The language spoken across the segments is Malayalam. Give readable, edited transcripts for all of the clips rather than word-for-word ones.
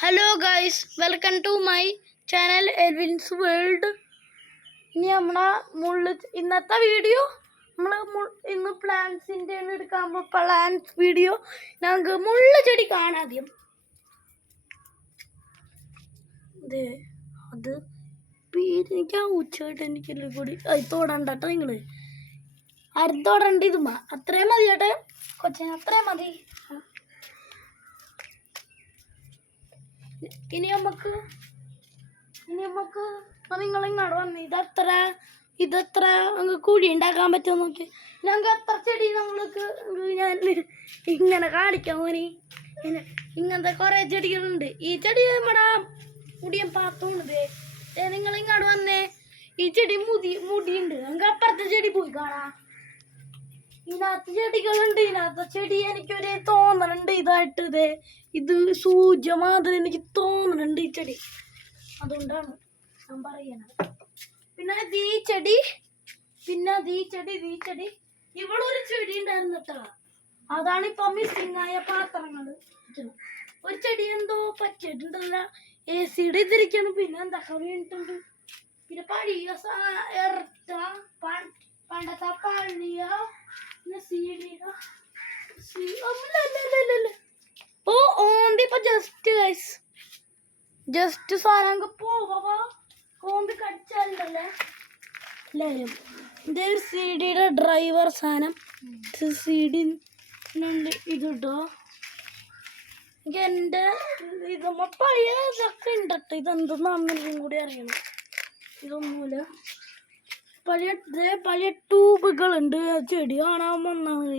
Hello guys, welcome to my channel Elvin's world. ഇനി ഇന്നത്തെ വീഡിയോ ഇന്ന് പ്ലാന്റ്സിൻ്റെ എടുക്കാൻ പ്ലാന്റ്സ് വീഡിയോ. ഞങ്ങൾക്ക് മുള്ള ചെടി കാണാദ്യം. അത് എനിക്ക് ഉച്ചയായിട്ട് എനിക്കെല്ലാം കൂടി തോടണ്ട കേട്ടോ. നിങ്ങൾ അരുത്തോടണ്ട ഇതുമ്മ അത്രയും മതി ചേട്ടെ കൊച്ചിന്, അത്രയും മതി. ഇനി നമുക്ക് നിങ്ങളിങ്ങോട്ട് വന്ന് ഇതെത്ര നമുക്ക് കുഴി ഉണ്ടാക്കാൻ പറ്റുമോ നോക്കി. ഞങ്ങൾക്ക് എത്ര ചെടി ഞാൻ ഇങ്ങനെ കാണിക്കാം. ഇങ്ങനത്തെ കുറേ ചെടികളുണ്ട്. ഈ ചെടി നമ്മുടെ മുടിയൻ പാത്തോണ്ട്. നിങ്ങളിങ്ങോട്ട് വന്നേ. ഈ ചെടി മുടിയുണ്ട്. നമുക്ക് അപ്പുറത്തെ ചെടി പോയി കാണാം. ഇതിനകത്ത് ചെടികളുണ്ട്. ഇതിനകത്ത് ചെടി എനിക്കൊരു തോന്നലുണ്ട് ഇതായിട്ട്. ഇത് സൂച മാതിരി എനിക്ക് തോന്നലുണ്ട് ഈ ചെടി. അതുകൊണ്ടാണ് ഞാൻ പറയണത്. പിന്നെ ഈ ചെടി ഇവിടെ ഒരു ചെടി ഉണ്ടായിരുന്നു കേട്ടോ. അതാണ് ഇപ്പൊ മിസ്സിംഗ് ആയ പാത്രങ്ങൾ. ഒരു ചെടി എന്തോ പറ്റിയിട്ടുണ്ടല്ല. AC-യുടെ ഇതിരിക്കണം. പിന്നെ എന്തൊക്കെ വീണിട്ടുണ്ട്. പിന്നെ പഴയ പണ്ടത്തെ പഴയ ഓന്തിപ്പോ ജസ്റ്റ് സാധനം പോവാ. ഓന്തി കടിച്ചാലല്ലേ ഇതേ ഒരു CD-യുടെ ഡ്രൈവർ സാധനം. CD ഇതിട്ടോ. എൻ്റെ ഇതുമ്മ പഴയ ഇതൊക്കെ ഉണ്ടട്ടോ. ഇതെന്തെന്നാണെന്നും കൂടി അറിയണം. ഇതൊന്നുമില്ല. പഴയ ട്യൂബുകളുണ്ട്. ചെടി കാണാൻ വന്നാണ്.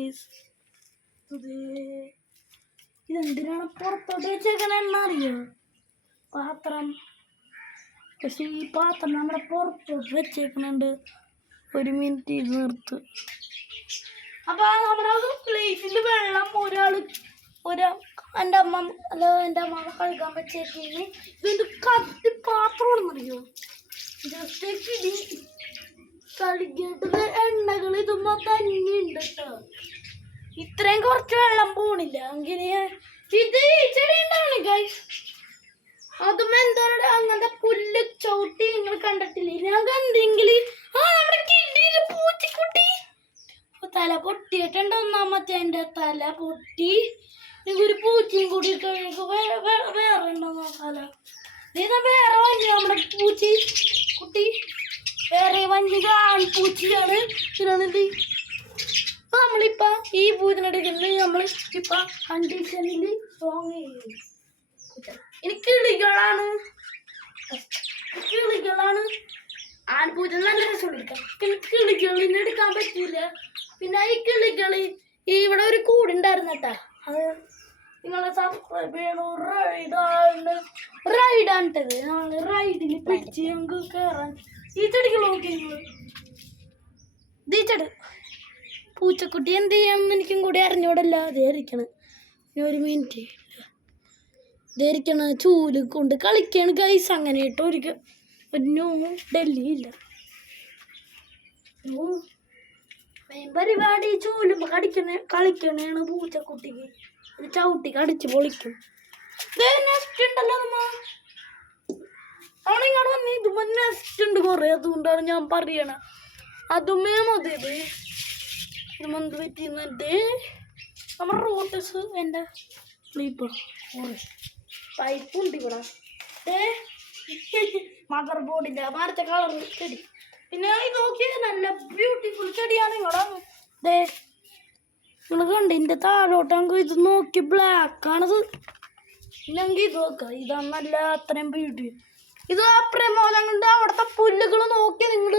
ഇതെന്തിനാണ് പുറത്തോട്ട് വെച്ചേക്കണെന്ന് അറിയോ? പാത്രം. പക്ഷെ ഈ പാത്രം നമ്മുടെ പുറത്തോട്ട് വെച്ചേക്കണുണ്ട്. ഒരു മിനിറ്റ് ഇത് നിർത്ത്. അപ്പൊ നമ്മുടെ പ്ലേറ്റിൽ വെള്ളം എൻ്റെ അമ്മ കഴുകാൻ വെച്ചേക്കിന്. ഇതെന്ത് കത്തി പാത്രമാണെന്നറിയോ? ജസ്റ്റ് കിടി കഴുകിയിട്ട് എണ്ണകൾ ഇതുമ്പോ തന്നെയുണ്ട് കേട്ടോ. ഇത്രയും കുറച്ച് വെള്ളം പോണില്ല. അങ്ങനെ ഇത് ചെടി ഉണ്ടാണ് ഗൈസ്. അതും എന്താ അങ്ങനത്തെ പുല്ല് ചവിട്ടി നിങ്ങൾ കണ്ടിട്ടില്ലേ? ഞാൻ കണ്ടെങ്കിൽ നമ്മുടെ കിടിയില് പൂച്ചിക്കുട്ടി തല പൊട്ടിയിട്ടുണ്ട്. ഒന്നാമത്തെ എൻ്റെ തല പൊട്ടി. ഒരു പൂച്ചയും കൂടി വേറെ ഉണ്ടോ നോക്കാലോ. വേറെ വന്യ നമ്മുടെ പൂച്ചി കുട്ടി. വേറെ വന്യ ആൺപൂച്ചിയാണ്. ഇതിനാണിത്. അപ്പൊ നമ്മളിപ്പ ഈ പൂച്ചിനെടുക്കുന്നത് നമ്മൾ ഇപ്പൊ കണ്ടീഷനിൽ സ്ട്രോങ് ചെയ്യും. ഇനി കിളികളാണ്. ആൺപൂച്ച നല്ല രസം എടുക്കാം. കിളികളിന് എടുക്കാൻ പറ്റൂല. പിന്നെ ഈ കിളികള് ഇവിടെ ഒരു കൂടുണ്ടായിരുന്നു കേട്ടാ. അത് നിങ്ങളെ സബ്സ്ക്രൈബ് ചെയ്യണോ? റൈഡാണിട്ടത്. റൈഡിൽ പിടിച്ച് ഞങ്ങൾക്ക് കയറാൻ. ഈ ചെടികൾ നോക്കി നിങ്ങൾ. ഈ ചെടി പൂച്ചക്കുട്ടി എന്ത് ചെയ്യാമെന്ന് എനിക്കും കൂടി അറിഞ്ഞൂടല്ല. അതേരിക്കണം. ഒരു മിനിറ്റ് ഇതായിരിക്കണ ചൂല് കൊണ്ട് കളിക്കാണ് ഗൈസ്. അങ്ങനെ ഇട്ടോ ഒരു ഡൽഹിയില്ല പരിപാടി. ചൂല് കളിക്കണേണ് പൂച്ചക്കുട്ടിക്ക്. ഒരു ചവിട്ടി കടിച്ച് പൊളിക്കും. നെസ്റ്റ് ഉണ്ടല്ലോ നമ്മളിങ്ങോട്ട് വന്ന്. ഇതുമ്പോ നെസ്റ്റ് ഉണ്ട് കുറേ. അതുകൊണ്ടാണ് ഞാൻ പറയണ. അതുമേ മതി. ഇത് മന്ത് പറ്റിയത് നമ്മുടെ റോട്ടസ്. എൻ്റെ സ്ലീപ്പർ പൈപ്പുണ്ട് ഇവിടെ. മദർ ബോർഡിൻ്റെ മരത്തെ കളർ ചെടി. പിന്നെ ഇത് നോക്കിയത് നല്ല ബ്യൂട്ടിഫുൾ ചെടിയാണ് ഇവിടെ. നിങ്ങൾ കണ്ട് എൻ്റെ താഴോട്ട് ഞങ്ങൾക്ക് ഇത് നോക്കി ബ്ലാക്കാണിത്. ഞങ്ങൾക്ക് ഇത് നോക്കാം. ഇതാണ് നല്ല അത്രയും ബ്യൂട്ടി. ഇത് പ്രമോദങ്ങളുടെ അവിടുത്തെ പുല്ലുകൾ നോക്കി നിങ്ങൾ.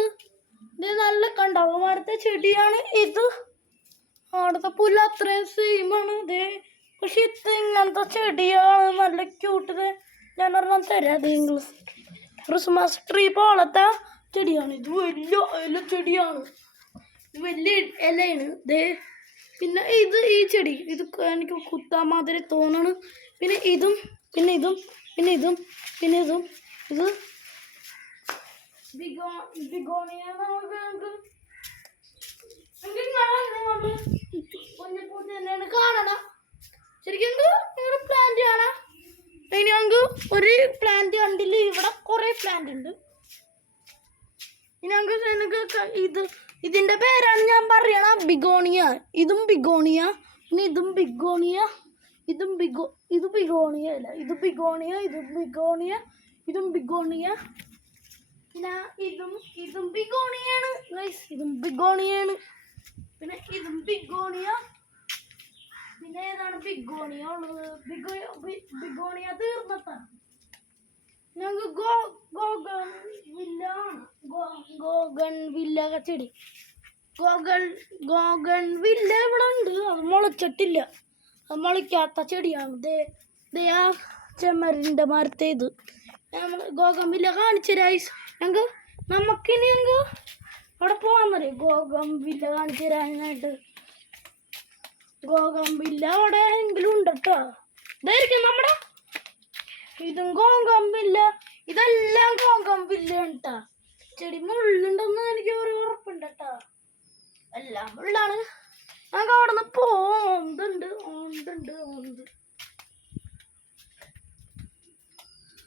ഇത് നല്ല കണ്ടാവും. അവിടുത്തെ ചെടിയാണ് ഇത്. അവിടുത്തെ പുല്ല് അത്രയും സെയിമാണ്. പക്ഷെ ഇങ്ങനത്തെ ചെടിയാണ് നല്ല ക്യൂട്ട്. ഞാൻ ഒരെണ്ണം തരാം. നിങ്ങൾ ക്രിസ്മസ് ട്രീ പോലത്തെ ചെടിയാണ്. ഇത് വലിയ ഇല ചെടിയാണ്. ഇത് വലിയ ഇലയാണ്. പിന്നെ ഈ ചെടി ഇത് എനിക്ക് കുത്താൻ മാതിരി തോന്നണം. പിന്നെ ഇതും ഇത് ബിഗോണിയ തന്നെയാണ് കാണണം. ശരിക്കും നിങ്ങളുടെ പ്ലാന്റ് കാണാം. ഇനി ഞങ്ങൾക്ക് ഒരു പ്ലാന്റ് കണ്ടില്ല, ഇവിടെ കുറെ പ്ലാന്റ് ഉണ്ട്. ഇനി ഞങ്ങൾക്ക് ഇതിന്റെ പേരാണ് ഞാൻ പറയണ ബിഗോണിയ. ഇതും ബിഗോണിയ, ഇനി ഇതും ബിഗോണിയ, ഇത് ബിഗോണിയ അല്ല, ഇത് ബിഗോണിയ, ഇതും ബിഗോണിയ, ഇതും ബിഗോണിയ, പിന്നെ ഇതും ബിഗോണിയാണ് ഗൈസ്, ഇതും ബിഗോണിയാണ്. പിന്നെ ഇതും ബിഗോണിയ. പിന്നെ ഏതാണ് ബിഗോണിയ ഉള്ളത്? ബിഗോണിയ തീർന്നത്താണ്. ഞങ്ങൾക്ക് ഗോഗൺ വില്ല ചെടി, ഗോഗൺ വില്ല ഇവിടെ ഉണ്ട്. അത് മുളച്ചിട്ടില്ല, അത് മുളയ്ക്കാത്ത ചെടിയാണ്. ആ ചെമ്മരിൻ്റെ മരത്തെ ഇത് നമ്മൾ ഗോഗൺ വില്ല കാണിച്ചു തരാം. നമുക്കിനി അവിടെ പോകാൻ പറയും ഗോഗൺ വില്ല കാണിച്ചു തരാനായിട്ട്. ഗോഗൺ വില്ല അവിടെ എങ്കിലും ഉണ്ട് കേട്ടോ. ഇതായിരിക്കും നമ്മുടെ ഇതും ഗോഗൺ വില്ല, ഇതെല്ലാം ഗോഗൺ വില്ല കേട്ടാ. ചെടി മുള്ളുണ്ടെന്ന് എനിക്ക് ഒരു ഉറപ്പുണ്ട് കേട്ടാ, എല്ലാം മുള്ളാണ്. ഞങ്ങൾക്ക് അവിടെ നിന്ന് പോകുന്നുണ്ട്.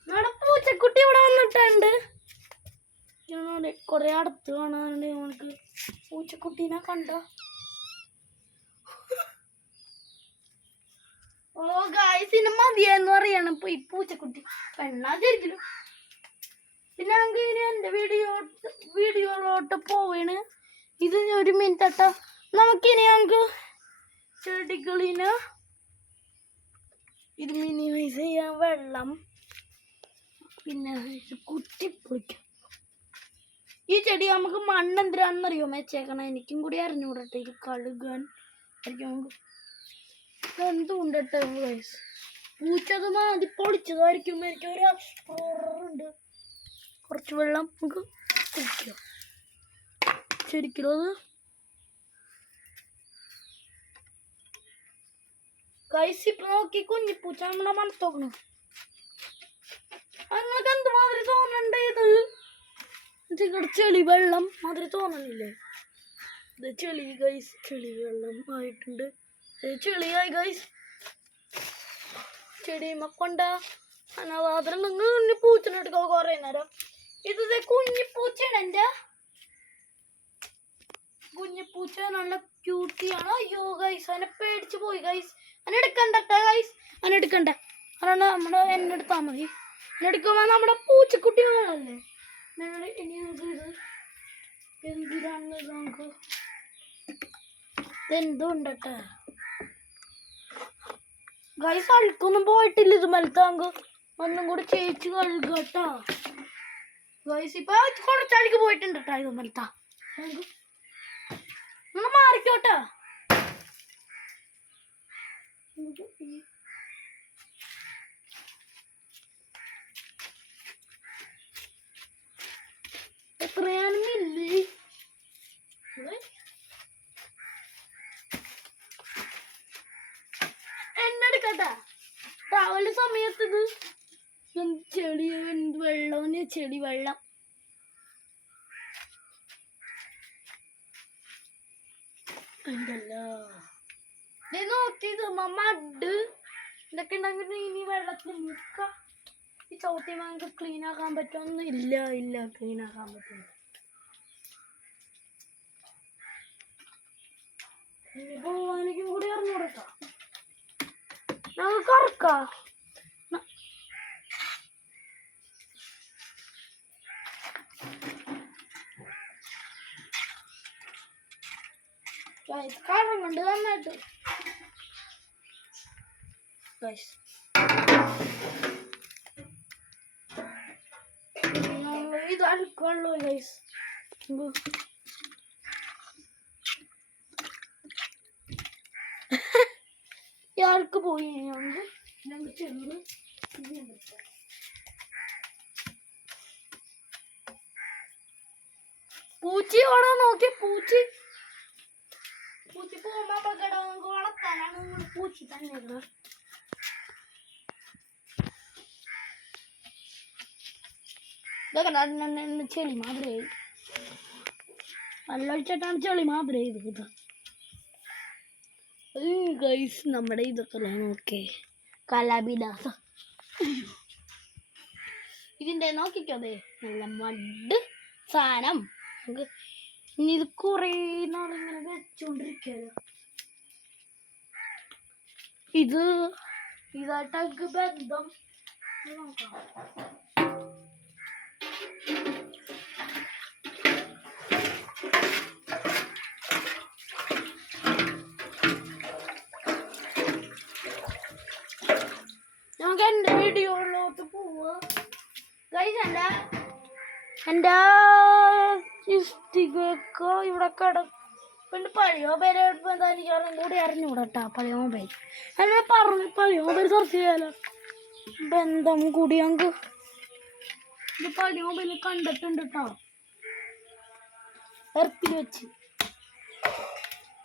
നമ്മുടെ പൂച്ചക്കുട്ടി ഇവിടെ വന്നിട്ടുണ്ട്. കൊറേ അടുത്ത് കാണാനുണ്ട് നമുക്ക് പൂച്ചക്കുട്ടീനെ കണ്ട. ഓ ഗായ്സ്, ഇനി മതിയെന്ന് പറയണം ഈ പൂച്ചക്കുട്ടി, പെണ്ണാതിരിക്കലും. പിന്നെ ഞങ്ങൾക്ക് ഇനി എൻ്റെ വീഡിയോയിലോട്ട് പോവാണ്. ഇത് 1 മിനിറ്റ് കേട്ടോ. നമുക്കിനി ഞങ്ങൾക്ക് ചെടികളിന് ഇത് മിനിമൈസ് ചെയ്യാൻ വെള്ളം, പിന്നെ കുത്തിപ്പൊളിക്കാം. ഈ ചെടി നമുക്ക് മണ്ണ് എന്തിനാണെന്നറിയോ വെച്ചേക്കണം, എനിക്കും കൂടി അറിഞ്ഞുകൂടട്ടെ. ഇത് കഴുകാൻ ആയിരിക്കും നമുക്ക് എന്തുകൊണ്ടട്ടെ ഗൈസ്. പൂച്ചത് മാതി പൊളിച്ചതായിരിക്കും. എനിക്കൊരു ഉണ്ട്. കുറച്ച് വെള്ളം നമുക്ക് കുടിക്കാം. ശരിക്കും അത് ഗൈസ് ഇപ്പൊ നോക്കി കുഞ്ഞിപ്പൂച്ച നമ്മുടെ മനത്തോക്കണു. നിങ്ങൾക്ക് എന്തുമാതിരി തോന്നണ്ട? ഇത് ചെളി വെള്ളം മാതിരി തോന്നണില്ലേ? ഇത് ചെളി ഗൈസ്, ചെളി വെള്ളം ആയിട്ടുണ്ട്. ചെളിയായി ഗൈസ്. ചെടിമക്കൊണ്ട അനാഥാദ്രം നിങ്ങൾ കുഞ്ഞിപ്പൂച്ചനെടുക്കോ കുറേ നേരം. ഇത് കുഞ്ഞിപ്പൂച്ചയാണ്, എൻ്റെ കുഞ്ഞിപ്പൂച്ച നല്ല ക്യൂട്ടിയാണ്. അയ്യോ ഗൈസ്, അതിനെ പേടിച്ച് പോയി ഗൈസ്. അതിനെ എടുക്കണ്ടട്ടെ ഗൈസ്, അതിനെ എടുക്കണ്ട. അതാണ് എന്നെ എടുത്താൽ മതി. എന്നെ എടുക്കുമ്പോൾ നമ്മുടെ പൂച്ചക്കുട്ടികളല്ലേ. ഇനി നമുക്ക് എന്തിനാണ് നമുക്ക് ഇതെന്തുണ്ടട്ടെ ഗൈസ്. അഴുക്കൊന്നും പോയിട്ടില്ല ഇത് മലത്താങ്ക്. ഒന്നും കൂടി ചേച്ചി കഴുകട്ടോ ഗൈസ്. ഇപ്പൊ കുറച്ചടിക്ക് പോയിട്ടുണ്ട് കേട്ടോ ഇത് മലത്താ. നിങ്ങൾ മാറിക്കോട്ടെ. എത്രയാണെന്നില്ലേ എന്നെടുക്കട്ടെ. രാവിലെ സമയത്ത് ഇത് ചെളി വെള്ളം, ചെളി വെള്ളം. ഉണ്ടല്ലോ നോക്കിയത് മഡ് ഇതൊക്കെ ഉണ്ടെങ്കിൽ ഇനി വെള്ളത്തിൽ മുക്ക. ഈ ചവിട്ടി നമുക്ക് ക്ലീൻ ആക്കാൻ പറ്റുമൊന്നും ഇല്ല, ക്ലീൻ ആക്കാൻ പറ്റില്ല. ഇനി പോവാനേക്കും കൂടി അറിഞ്ഞുകൊടുക്കാം. നമുക്ക് ഇറക്കാം. കാരം കൊണ്ട് നന്നായിട്ട് ഇത് അഴുക്കുള്ളൂ ഗൈസ്. ഇയാൾക്ക് പോയി ഞങ്ങൾ ചെറു പൂച്ചി ഓടാൻ നോക്കി. പൂച്ചി പോകുമ്പോ അപകടം വളർത്താനാണ് നിങ്ങൾ പൂച്ചി തന്നെ. ഇതൊക്കെ ചെളി മാത്രമേ വെള്ളമൊഴിച്ചിട്ടാണ് ചെളി മാത്രമേ ഇത് ഗൈസ്. നമ്മുടെ ഇതൊക്കെ നോക്കേ കലാവിലാസം. ഇതിൻ്റെ നോക്കിക്കോ അതെ നല്ല മഡ് സാധനം. നമുക്ക് ഇനി ഇത് കുറേ നാളിങ്ങനെ വെച്ചോണ്ടിരിക്കല്ലോ. ഇതായിട്ടൊക്കെ ബന്ധം നോക്കാം. നമുക്ക് എൻ്റെ വീഡിയോയിലോട്ട് പോവാ. എൻ്റെ ഇഷ്ടികയൊക്കെ ഇവിടെ പിന്നെ പഴയ മൊബൈൽ എന്തായാലും കൂടി അറിഞ്ഞുകൂടാ. പഴയ മൊബൈൽ എന്നോട് പറഞ്ഞു പഴയ മൊബൈൽ സെർച്ച് ചെയ്യാലോ. ബന്ധം കൂടി ഞങ്ങൾക്ക് ഇത് പഴയ മൊബൈൽ കണ്ടിട്ടുണ്ട് കേട്ടോ. എർത്തിൽ വെച്ച്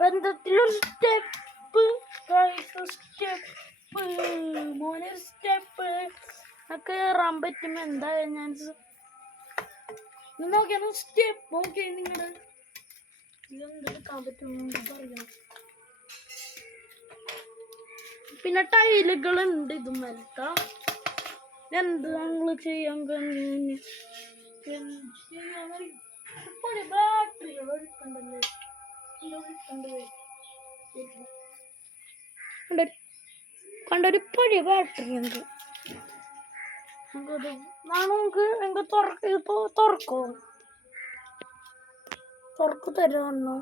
ബന്ധത്തിലൊരു സ്റ്റെപ്പ് മോനെ സ്റ്റെപ്പ് ഒക്കെ കയറാൻ പറ്റും. എന്താ ഞാൻ നോക്കിയാൽ സ്റ്റെപ്പ് നോക്കി നിങ്ങളുടെ ഇതെന്തെടുക്കാൻ പറ്റുമെന്ന് പറയണം. പിന്നെ ടൈലുകളുണ്ട് ഇതും വരട്ടാ. എന്ത് ഞങ്ങൾ ചെയ്യാൻ കഴിഞ്ഞ ബാറ്ററി ഒഴിക്കണ്ടല്ലേ കണ്ടൊരു പഴയ ബാറ്ററി ഉണ്ട്. നമുക്ക് എങ്കിൽ തുറക്കോ തുറക്ക് തരുമോ?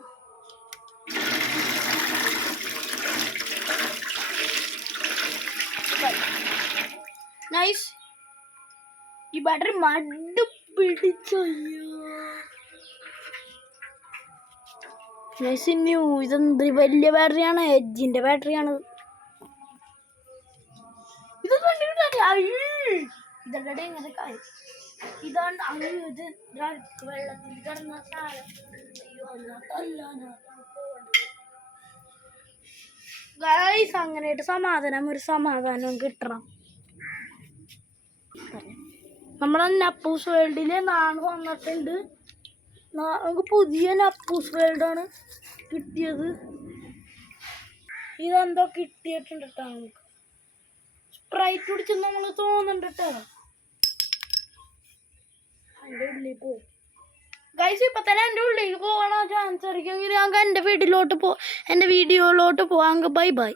നൈസ്. ഈ ബാറ്ററി മഡ് പിടിച്ചോ. നൈസ്. ന്യൂ ഇതെന്ത് വലിയ ബാറ്ററിയാണ്, എഡ്ജിന്റെ ബാറ്ററിയാണ്. ഇത് ഇതല്ലേ ഇങ്ങനെ കാര്യം. ഇതാണ് ഇത് വെള്ളത്തിൽ കിടന്ന സാധനം. ഗൈസ് അങ്ങനെയായിട്ട് ഒരു സമാധാനം കിട്ടണം. നമ്മളെ നപ്പൂസ് വേൾഡില് നാളെ വന്നിട്ടുണ്ട്. നമുക്ക് പുതിയ നപ്പൂസ് വേൾഡാണ് കിട്ടിയത്. ഇതെന്തോ കിട്ടിയിട്ടുണ്ട് കേട്ടോ. നമുക്ക് സ്പ്രൈറ്റ് കുടിച്ച് നമ്മൾ തോന്നുന്നുണ്ട് കേട്ടോ. എൻ്റെ ഉള്ളിൽ പോകും ഗൈസ്. ഇപ്പൊ തന്നെ എൻ്റെ ഉള്ളിലേക്ക് പോകാൻ ചാൻസ് ആയിരിക്കുമെങ്കിൽ ഞങ്ങൾക്ക് എൻ്റെ വീഡിയോയിലോട്ട് പോവാം. Bye bye.